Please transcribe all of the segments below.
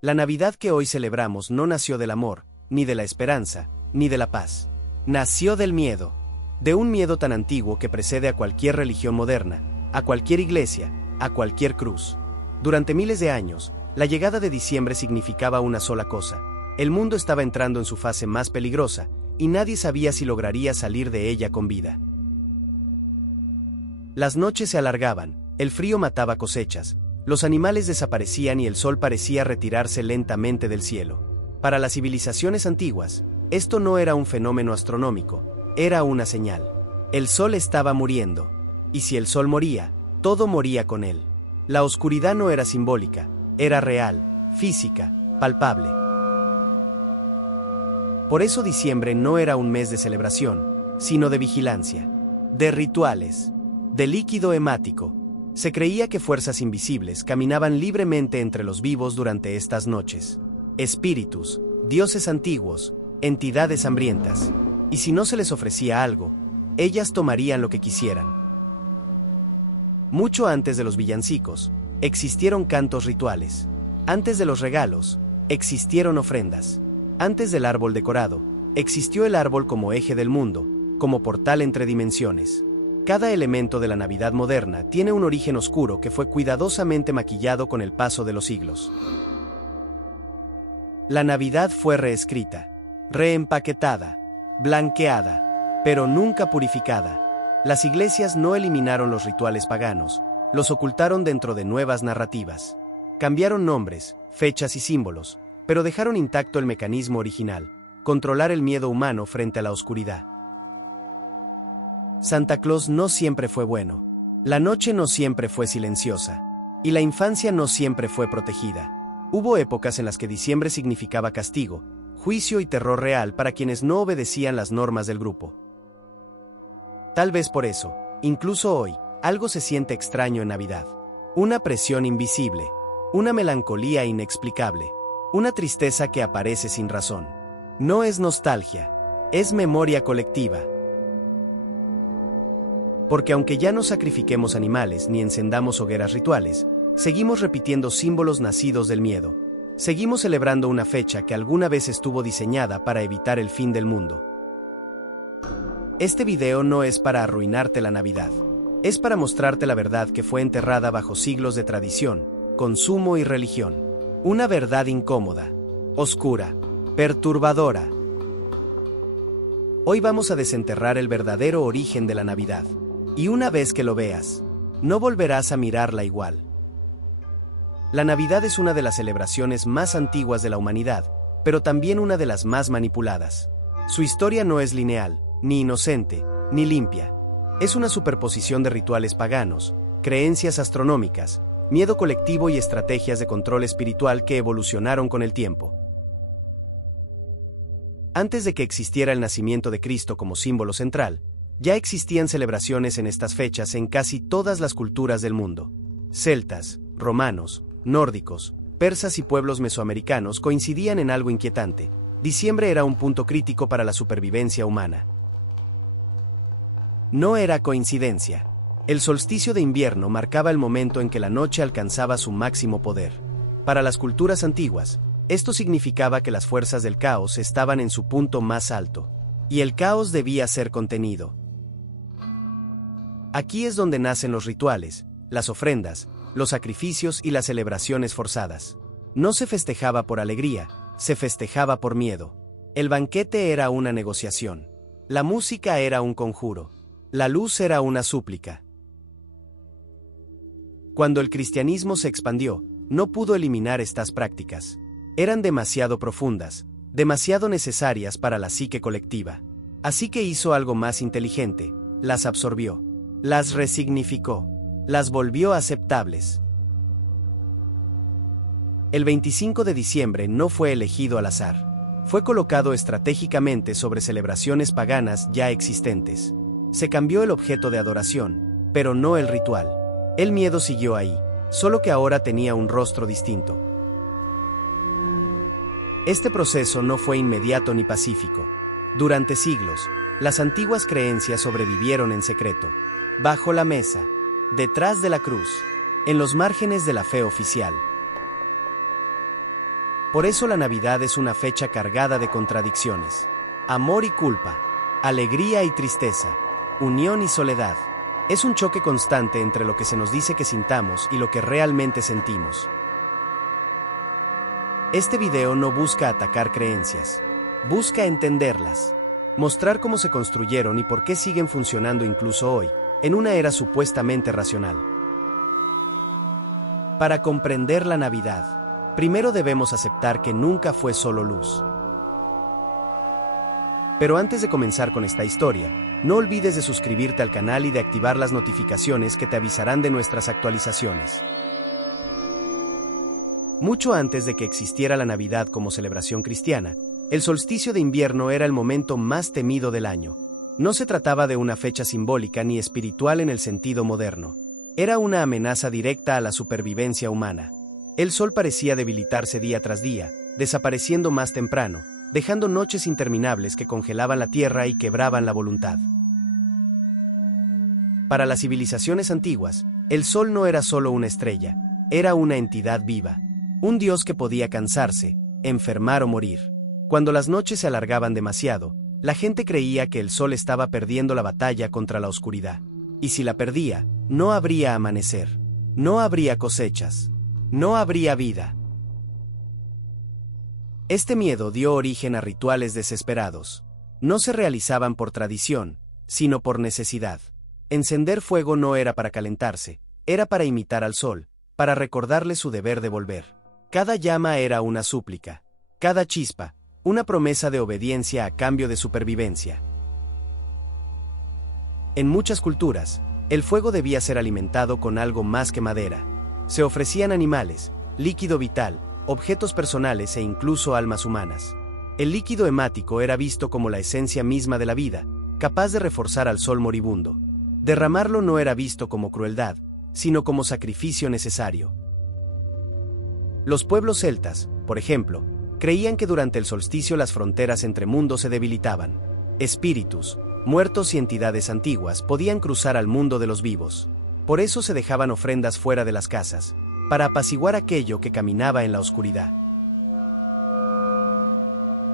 La Navidad que hoy celebramos no nació del amor, ni de la esperanza, ni de la paz. Nació del miedo. De un miedo tan antiguo que precede a cualquier religión moderna, a cualquier iglesia, a cualquier cruz. Durante miles de años, la llegada de diciembre significaba una sola cosa: el mundo estaba entrando en su fase más peligrosa, y nadie sabía si lograría salir de ella con vida. Las noches se alargaban, el frío mataba cosechas, los animales desaparecían y el sol parecía retirarse lentamente del cielo. Para las civilizaciones antiguas, esto no era un fenómeno astronómico, era una señal. El sol estaba muriendo, y si el sol moría, todo moría con él. La oscuridad no era simbólica, era real, física, palpable. Por eso diciembre no era un mes de celebración, sino de vigilancia, de rituales, de líquido hemático. Se creía que fuerzas invisibles caminaban libremente entre los vivos durante estas noches. Espíritus, dioses antiguos, entidades hambrientas. Y si no se les ofrecía algo, ellas tomarían lo que quisieran. Mucho antes de los villancicos, existieron cantos rituales. Antes de los regalos, existieron ofrendas. Antes del árbol decorado, existió el árbol como eje del mundo, como portal entre dimensiones. Cada elemento de la Navidad moderna tiene un origen oscuro que fue cuidadosamente maquillado con el paso de los siglos. La Navidad fue reescrita, reempaquetada, blanqueada, pero nunca purificada. Las iglesias no eliminaron los rituales paganos, los ocultaron dentro de nuevas narrativas. Cambiaron nombres, fechas y símbolos, pero dejaron intacto el mecanismo original: controlar el miedo humano frente a la oscuridad. Santa Claus no siempre fue bueno. La noche no siempre fue silenciosa. Y la infancia no siempre fue protegida. Hubo épocas en las que diciembre significaba castigo, juicio y terror real para quienes no obedecían las normas del grupo. Tal vez por eso, incluso hoy, algo se siente extraño en Navidad. Una presión invisible, una melancolía inexplicable, una tristeza que aparece sin razón. No es nostalgia, es memoria colectiva. Porque aunque ya no sacrifiquemos animales ni encendamos hogueras rituales, seguimos repitiendo símbolos nacidos del miedo. Seguimos celebrando una fecha que alguna vez estuvo diseñada para evitar el fin del mundo. Este video no es para arruinarte la Navidad. Es para mostrarte la verdad que fue enterrada bajo siglos de tradición, consumo y religión. Una verdad incómoda, oscura, perturbadora. Hoy vamos a desenterrar el verdadero origen de la Navidad. Y una vez que lo veas, no volverás a mirarla igual. La Navidad es una de las celebraciones más antiguas de la humanidad, pero también una de las más manipuladas. Su historia no es lineal, ni inocente, ni limpia. Es una superposición de rituales paganos, creencias astronómicas, miedo colectivo y estrategias de control espiritual que evolucionaron con el tiempo. Antes de que existiera el nacimiento de Cristo como símbolo central, ya existían celebraciones en estas fechas en casi todas las culturas del mundo. Celtas, romanos, nórdicos, persas y pueblos mesoamericanos coincidían en algo inquietante: diciembre era un punto crítico para la supervivencia humana. No era coincidencia. El solsticio de invierno marcaba el momento en que la noche alcanzaba su máximo poder. Para las culturas antiguas, esto significaba que las fuerzas del caos estaban en su punto más alto, y el caos debía ser contenido. Aquí es donde nacen los rituales, las ofrendas, los sacrificios y las celebraciones forzadas. No se festejaba por alegría, se festejaba por miedo. El banquete era una negociación. La música era un conjuro. La luz era una súplica. Cuando el cristianismo se expandió, no pudo eliminar estas prácticas. Eran demasiado profundas, demasiado necesarias para la psique colectiva. Así que hizo algo más inteligente: las absorbió, las resignificó, las volvió aceptables. El 25 de diciembre no fue elegido al azar. Fue colocado estratégicamente sobre celebraciones paganas ya existentes. Se cambió el objeto de adoración, pero no el ritual. El miedo siguió ahí, solo que ahora tenía un rostro distinto. Este proceso no fue inmediato ni pacífico. Durante siglos, las antiguas creencias sobrevivieron en secreto, bajo la mesa, detrás de la cruz, en los márgenes de la fe oficial. Por eso la Navidad es una fecha cargada de contradicciones. Amor y culpa, alegría y tristeza, unión y soledad. Es un choque constante entre lo que se nos dice que sintamos y lo que realmente sentimos. Este video no busca atacar creencias, busca entenderlas, mostrar cómo se construyeron y por qué siguen funcionando incluso hoy, en una era supuestamente racional. Para comprender la Navidad, primero debemos aceptar que nunca fue solo luz. Pero antes de comenzar con esta historia, no olvides de suscribirte al canal y de activar las notificaciones que te avisarán de nuestras actualizaciones. Mucho antes de que existiera la Navidad como celebración cristiana, el solsticio de invierno era el momento más temido del año. No se trataba de una fecha simbólica ni espiritual en el sentido moderno. Era una amenaza directa a la supervivencia humana. El sol parecía debilitarse día tras día, desapareciendo más temprano, dejando noches interminables que congelaban la tierra y quebraban la voluntad. Para las civilizaciones antiguas, el sol no era solo una estrella, era una entidad viva, un dios que podía cansarse, enfermar o morir. Cuando las noches se alargaban demasiado, la gente creía que el sol estaba perdiendo la batalla contra la oscuridad. Y si la perdía, no habría amanecer, no habría cosechas, no habría vida. Este miedo dio origen a rituales desesperados. No se realizaban por tradición, sino por necesidad. Encender fuego no era para calentarse, era para imitar al sol, para recordarle su deber de volver. Cada llama era una súplica, cada chispa, una promesa de obediencia a cambio de supervivencia. En muchas culturas, el fuego debía ser alimentado con algo más que madera. Se ofrecían animales, líquido vital, objetos personales e incluso almas humanas. El líquido hemático era visto como la esencia misma de la vida, capaz de reforzar al sol moribundo. Derramarlo no era visto como crueldad, sino como sacrificio necesario. Los pueblos celtas, por ejemplo, creían que durante el solsticio las fronteras entre mundos se debilitaban. Espíritus, muertos y entidades antiguas podían cruzar al mundo de los vivos. Por eso se dejaban ofrendas fuera de las casas, para apaciguar aquello que caminaba en la oscuridad.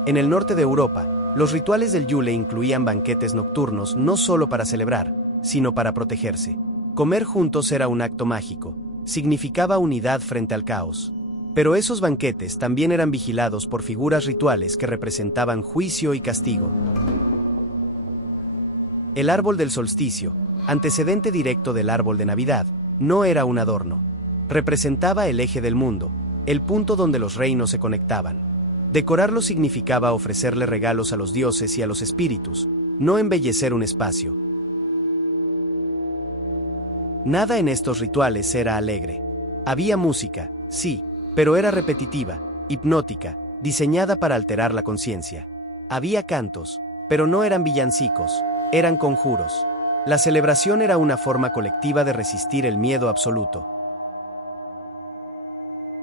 En el norte de Europa, los rituales del Yule incluían banquetes nocturnos no solo para celebrar, sino para protegerse. Comer juntos era un acto mágico, significaba unidad frente al caos. Pero esos banquetes también eran vigilados por figuras rituales que representaban juicio y castigo. El árbol del solsticio, antecedente directo del árbol de Navidad, no era un adorno. Representaba el eje del mundo, el punto donde los reinos se conectaban. Decorarlo significaba ofrecerle regalos a los dioses y a los espíritus, no embellecer un espacio. Nada en estos rituales era alegre. Había música, sí, pero era repetitiva, hipnótica, diseñada para alterar la conciencia. Había cantos, pero no eran villancicos, eran conjuros. La celebración era una forma colectiva de resistir el miedo absoluto.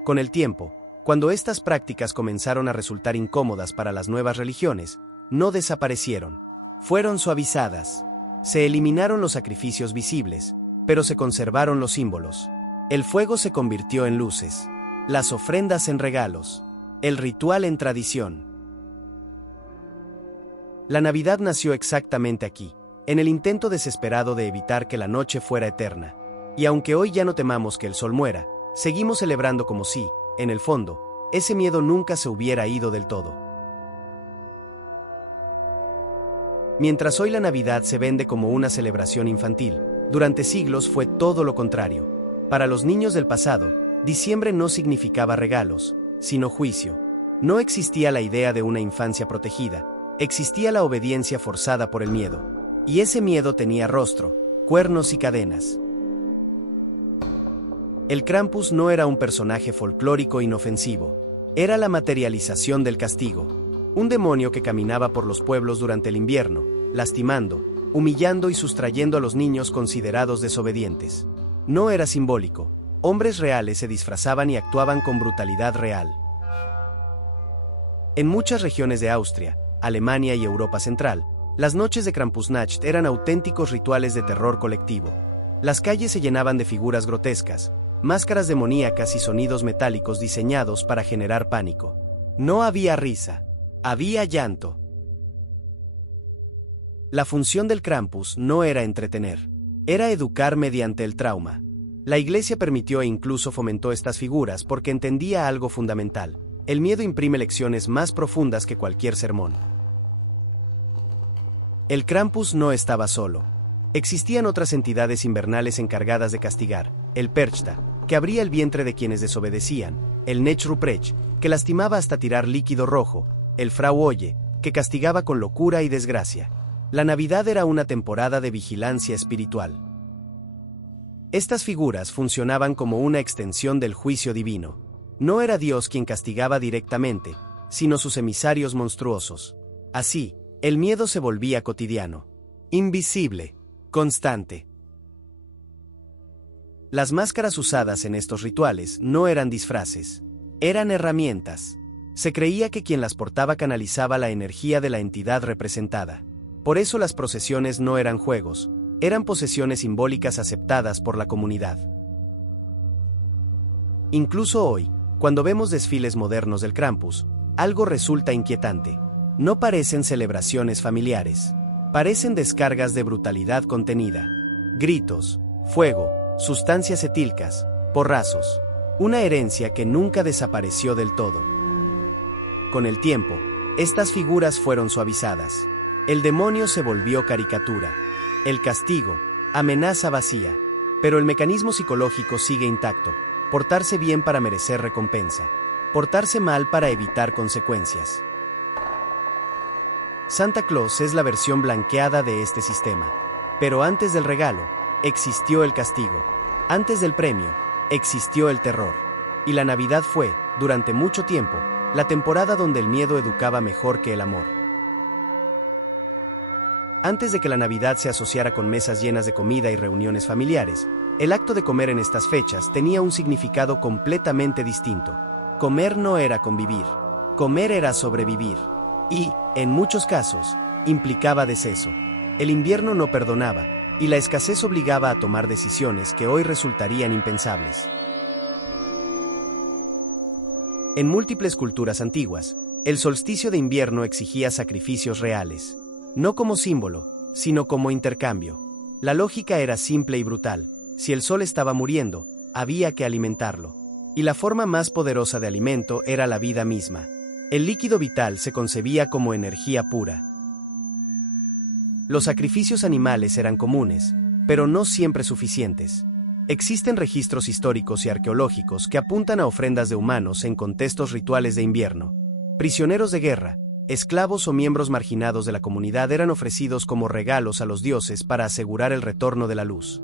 Con el tiempo, cuando estas prácticas comenzaron a resultar incómodas para las nuevas religiones, no desaparecieron. Fueron suavizadas. Se eliminaron los sacrificios visibles, pero se conservaron los símbolos. El fuego se convirtió en luces, las ofrendas en regalos, el ritual en tradición. La Navidad nació exactamente aquí, en el intento desesperado de evitar que la noche fuera eterna. Y aunque hoy ya no temamos que el sol muera, seguimos celebrando como si, en el fondo, ese miedo nunca se hubiera ido del todo. Mientras hoy la Navidad se vende como una celebración infantil, durante siglos fue todo lo contrario. Para los niños del pasado, diciembre no significaba regalos, sino juicio. No existía la idea de una infancia protegida, existía la obediencia forzada por el miedo. Y ese miedo tenía rostro, cuernos y cadenas. El Krampus no era un personaje folclórico inofensivo, era la materialización del castigo. Un demonio que caminaba por los pueblos durante el invierno, lastimando, humillando y sustrayendo a los niños considerados desobedientes. No era simbólico, hombres reales se disfrazaban y actuaban con brutalidad real. En muchas regiones de Austria, Alemania y Europa Central, las noches de Krampusnacht eran auténticos rituales de terror colectivo. Las calles se llenaban de figuras grotescas, máscaras demoníacas y sonidos metálicos diseñados para generar pánico. No había risa, había llanto. La función del Krampus no era entretener, era educar mediante el trauma. La Iglesia permitió e incluso fomentó estas figuras porque entendía algo fundamental: el miedo imprime lecciones más profundas que cualquier sermón. El Krampus no estaba solo. Existían otras entidades invernales encargadas de castigar: el Perchta, que abría el vientre de quienes desobedecían; el Nech Ruprecht, que lastimaba hasta tirar líquido rojo; el Frau Oye, que castigaba con locura y desgracia. La Navidad era una temporada de vigilancia espiritual. Estas figuras funcionaban como una extensión del juicio divino. No era Dios quien castigaba directamente, sino sus emisarios monstruosos. Así, el miedo se volvía cotidiano, invisible, constante. Las máscaras usadas en estos rituales no eran disfraces, eran herramientas. Se creía que quien las portaba canalizaba la energía de la entidad representada. Por eso las procesiones no eran juegos, eran posesiones simbólicas aceptadas por la comunidad. Incluso hoy, cuando vemos desfiles modernos del Krampus, algo resulta inquietante. No parecen celebraciones familiares, parecen descargas de brutalidad contenida. Gritos, fuego, sustancias etílicas, porrazos. Una herencia que nunca desapareció del todo. Con el tiempo, estas figuras fueron suavizadas. El demonio se volvió caricatura. El castigo, amenaza vacía. Pero el mecanismo psicológico sigue intacto. Portarse bien para merecer recompensa. Portarse mal para evitar consecuencias. Santa Claus es la versión blanqueada de este sistema. Pero antes del regalo, existió el castigo. Antes del premio, existió el terror. Y la Navidad fue, durante mucho tiempo, la temporada donde el miedo educaba mejor que el amor. Antes de que la Navidad se asociara con mesas llenas de comida y reuniones familiares, el acto de comer en estas fechas tenía un significado completamente distinto. Comer no era convivir, comer era sobrevivir. Y, en muchos casos, implicaba deceso. El invierno no perdonaba, y la escasez obligaba a tomar decisiones que hoy resultarían impensables. En múltiples culturas antiguas, el solsticio de invierno exigía sacrificios reales. No como símbolo, sino como intercambio. La lógica era simple y brutal. Si el sol estaba muriendo, había que alimentarlo. Y la forma más poderosa de alimento era la vida misma. El líquido vital se concebía como energía pura. Los sacrificios animales eran comunes, pero no siempre suficientes. Existen registros históricos y arqueológicos que apuntan a ofrendas de humanos en contextos rituales de invierno. Prisioneros de guerra, esclavos o miembros marginados de la comunidad eran ofrecidos como regalos a los dioses para asegurar el retorno de la luz.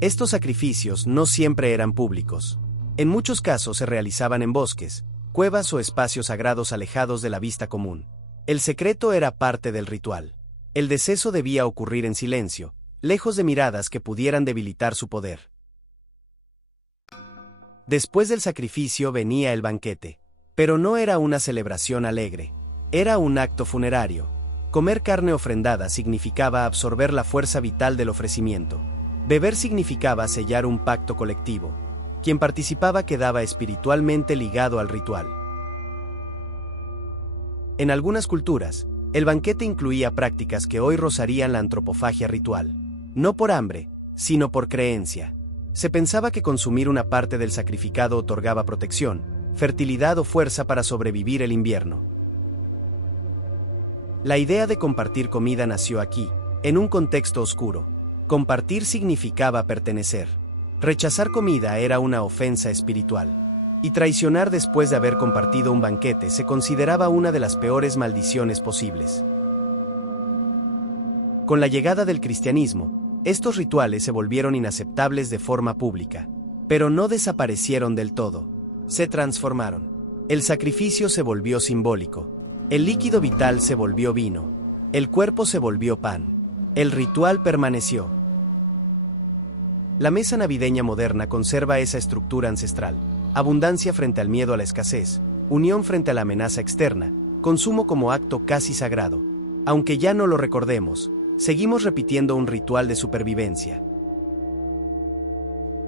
Estos sacrificios no siempre eran públicos. En muchos casos se realizaban en bosques, cuevas o espacios sagrados alejados de la vista común. El secreto era parte del ritual. El deceso debía ocurrir en silencio, lejos de miradas que pudieran debilitar su poder. Después del sacrificio venía el banquete. Pero no era una celebración alegre. Era un acto funerario. Comer carne ofrendada significaba absorber la fuerza vital del ofrecimiento. Beber significaba sellar un pacto colectivo. Quien participaba quedaba espiritualmente ligado al ritual. En algunas culturas, el banquete incluía prácticas que hoy rozarían la antropofagia ritual. No por hambre, sino por creencia. Se pensaba que consumir una parte del sacrificado otorgaba protección, fertilidad o fuerza para sobrevivir el invierno. La idea de compartir comida nació aquí, en un contexto oscuro. Compartir significaba pertenecer. Rechazar comida era una ofensa espiritual. Y traicionar después de haber compartido un banquete se consideraba una de las peores maldiciones posibles. Con la llegada del cristianismo, estos rituales se volvieron inaceptables de forma pública. Pero no desaparecieron del todo. Se transformaron. El sacrificio se volvió simbólico. El líquido vital se volvió vino. El cuerpo se volvió pan. El ritual permaneció. La mesa navideña moderna conserva esa estructura ancestral. Abundancia frente al miedo a la escasez, unión frente a la amenaza externa, consumo como acto casi sagrado. Aunque ya no lo recordemos, seguimos repitiendo un ritual de supervivencia.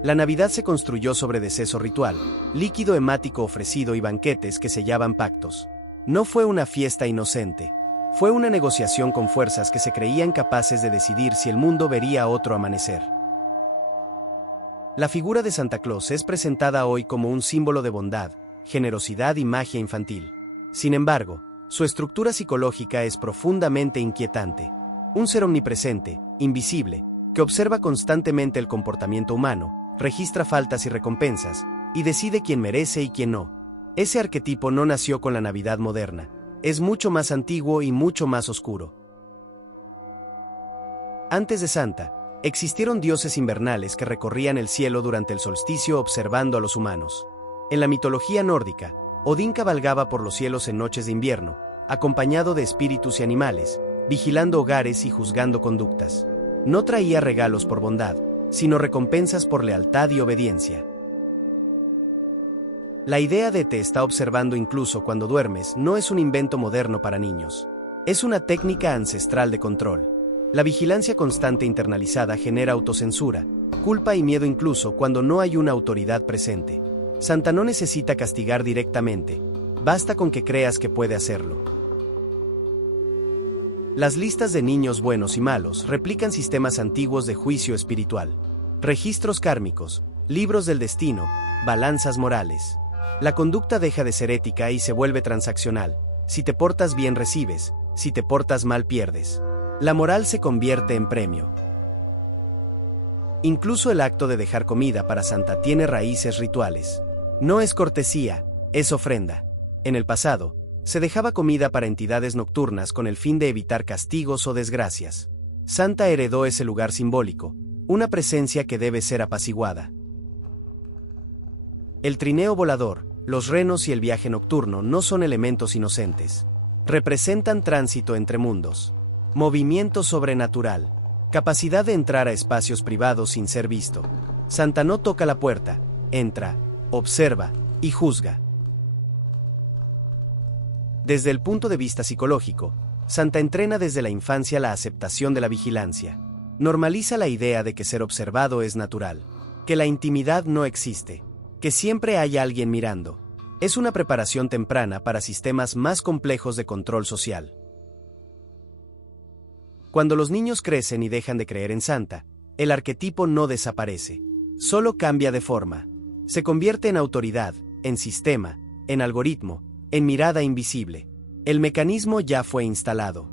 La Navidad se construyó sobre deceso ritual, líquido hemático ofrecido y banquetes que sellaban pactos. No fue una fiesta inocente. Fue una negociación con fuerzas que se creían capaces de decidir si el mundo vería otro amanecer. La figura de Santa Claus es presentada hoy como un símbolo de bondad, generosidad y magia infantil. Sin embargo, su estructura psicológica es profundamente inquietante. Un ser omnipresente, invisible, que observa constantemente el comportamiento humano, registra faltas y recompensas, y decide quién merece y quién no. Ese arquetipo no nació con la Navidad moderna. Es mucho más antiguo y mucho más oscuro. Antes de Santa, existieron dioses invernales que recorrían el cielo durante el solsticio observando a los humanos. En la mitología nórdica, Odín cabalgaba por los cielos en noches de invierno, acompañado de espíritus y animales, vigilando hogares y juzgando conductas. No traía regalos por bondad, sino recompensas por lealtad y obediencia. La idea de te está observando incluso cuando duermes no es un invento moderno para niños. Es una técnica ancestral de control. La vigilancia constante internalizada genera autocensura, culpa y miedo incluso cuando no hay una autoridad presente. Santa no necesita castigar directamente, basta con que creas que puede hacerlo. Las listas de niños buenos y malos replican sistemas antiguos de juicio espiritual, registros kármicos, libros del destino, balanzas morales. La conducta deja de ser ética y se vuelve transaccional. Si te portas bien recibes, si te portas mal pierdes. La moral se convierte en premio. Incluso el acto de dejar comida para Santa tiene raíces rituales. No es cortesía, es ofrenda. En el pasado, se dejaba comida para entidades nocturnas con el fin de evitar castigos o desgracias. Santa heredó ese lugar simbólico, una presencia que debe ser apaciguada. El trineo volador, los renos y el viaje nocturno no son elementos inocentes. Representan tránsito entre mundos, movimiento sobrenatural, capacidad de entrar a espacios privados sin ser visto. Santa no toca la puerta, entra, observa y juzga. Desde el punto de vista psicológico, Santa entrena desde la infancia la aceptación de la vigilancia. Normaliza la idea de que ser observado es natural, que la intimidad no existe, que siempre hay alguien mirando. Es una preparación temprana para sistemas más complejos de control social. Cuando los niños crecen y dejan de creer en Santa, el arquetipo no desaparece, solo cambia de forma. Se convierte en autoridad, en sistema, en algoritmo, en mirada invisible. El mecanismo ya fue instalado.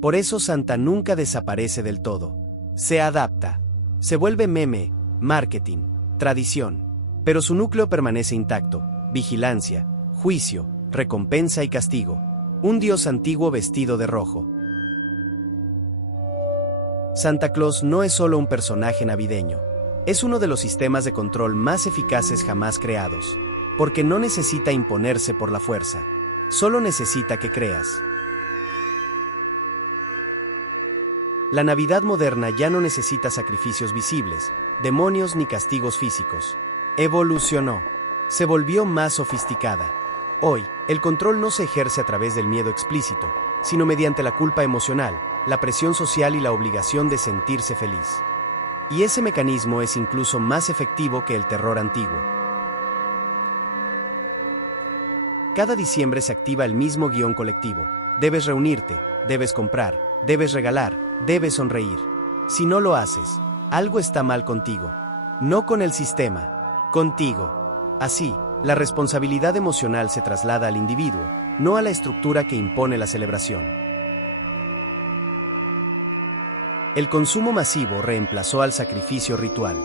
Por eso Santa nunca desaparece del todo. Se adapta. Se vuelve meme, marketing, tradición. Pero su núcleo permanece intacto: vigilancia, juicio, recompensa y castigo. Un dios antiguo vestido de rojo. Santa Claus no es solo un personaje navideño. Es uno de los sistemas de control más eficaces jamás creados. Porque no necesita imponerse por la fuerza. Solo necesita que creas. La Navidad moderna ya no necesita sacrificios visibles, demonios ni castigos físicos. Evolucionó. Se volvió más sofisticada. Hoy, el control no se ejerce a través del miedo explícito, sino mediante la culpa emocional, la presión social y la obligación de sentirse feliz. Y ese mecanismo es incluso más efectivo que el terror antiguo. Cada diciembre se activa el mismo guión colectivo. Debes reunirte, debes comprar, debes regalar, debes sonreír. Si no lo haces, algo está mal contigo. No con el sistema, contigo. Así, la responsabilidad emocional se traslada al individuo, no a la estructura que impone la celebración. El consumo masivo reemplazó al sacrificio ritual.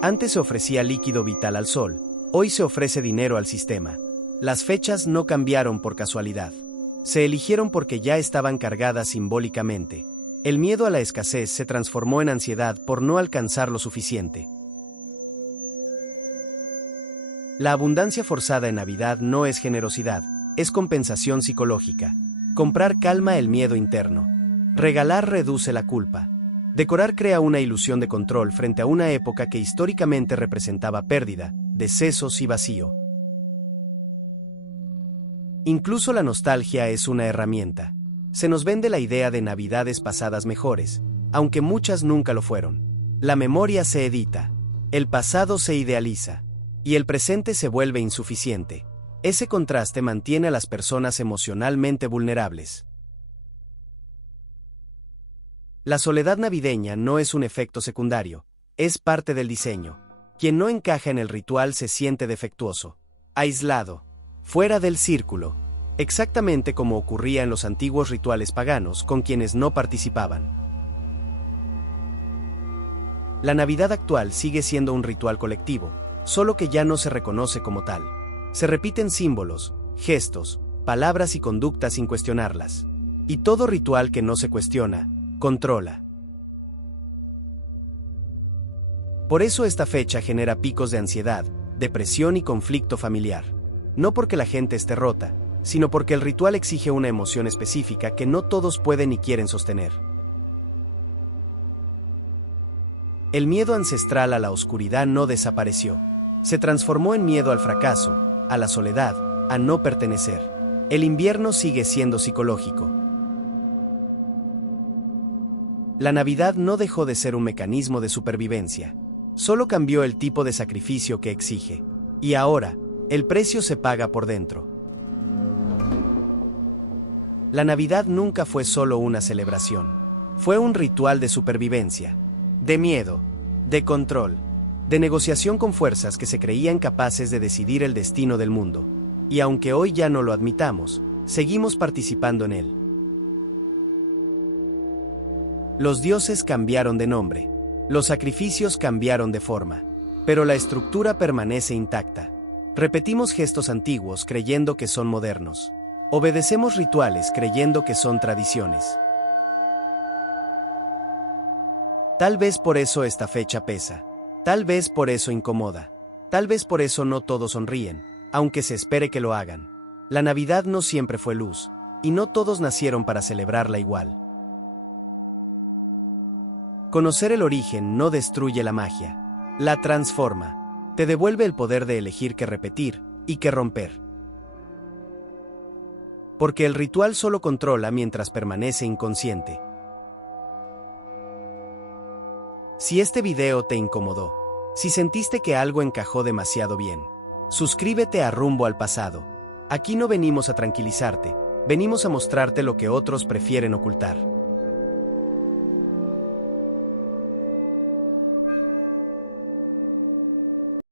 Antes se ofrecía líquido vital al sol, hoy se ofrece dinero al sistema. Las fechas no cambiaron por casualidad. Se eligieron porque ya estaban cargadas simbólicamente. El miedo a la escasez se transformó en ansiedad por no alcanzar lo suficiente. La abundancia forzada en Navidad no es generosidad, es compensación psicológica. Comprar calma el miedo interno. Regalar reduce la culpa. Decorar crea una ilusión de control frente a una época que históricamente representaba pérdida, decesos y vacío. Incluso la nostalgia es una herramienta. Se nos vende la idea de Navidades pasadas mejores, aunque muchas nunca lo fueron. La memoria se edita, el pasado se idealiza, y el presente se vuelve insuficiente. Ese contraste mantiene a las personas emocionalmente vulnerables. La soledad navideña no es un efecto secundario, es parte del diseño. Quien no encaja en el ritual se siente defectuoso, aislado, fuera del círculo, exactamente como ocurría en los antiguos rituales paganos con quienes no participaban. La Navidad actual sigue siendo un ritual colectivo, solo que ya no se reconoce como tal. Se repiten símbolos, gestos, palabras y conductas sin cuestionarlas. Y todo ritual que no se cuestiona, controla. Por eso esta fecha genera picos de ansiedad, depresión y conflicto familiar. No porque la gente esté rota, sino porque el ritual exige una emoción específica que no todos pueden ni quieren sostener. El miedo ancestral a la oscuridad no desapareció. Se transformó en miedo al fracaso, a la soledad, a no pertenecer. El invierno sigue siendo psicológico. La Navidad no dejó de ser un mecanismo de supervivencia. Solo cambió el tipo de sacrificio que exige. Y ahora, el precio se paga por dentro. La Navidad nunca fue solo una celebración. Fue un ritual de supervivencia, de miedo, de control, de negociación con fuerzas que se creían capaces de decidir el destino del mundo. Y aunque hoy ya no lo admitamos, seguimos participando en él. Los dioses cambiaron de nombre, los sacrificios cambiaron de forma, pero la estructura permanece intacta. Repetimos gestos antiguos creyendo que son modernos. Obedecemos rituales creyendo que son tradiciones. Tal vez por eso esta fecha pesa. Tal vez por eso incomoda. Tal vez por eso no todos sonríen, aunque se espere que lo hagan. La Navidad no siempre fue luz, y no todos nacieron para celebrarla igual. Conocer el origen no destruye la magia, la transforma, te devuelve el poder de elegir qué repetir y qué romper. Porque el ritual solo controla mientras permanece inconsciente. Si este video te incomodó, si sentiste que algo encajó demasiado bien, suscríbete a Rumbo al Pasado. Aquí no venimos a tranquilizarte, venimos a mostrarte lo que otros prefieren ocultar.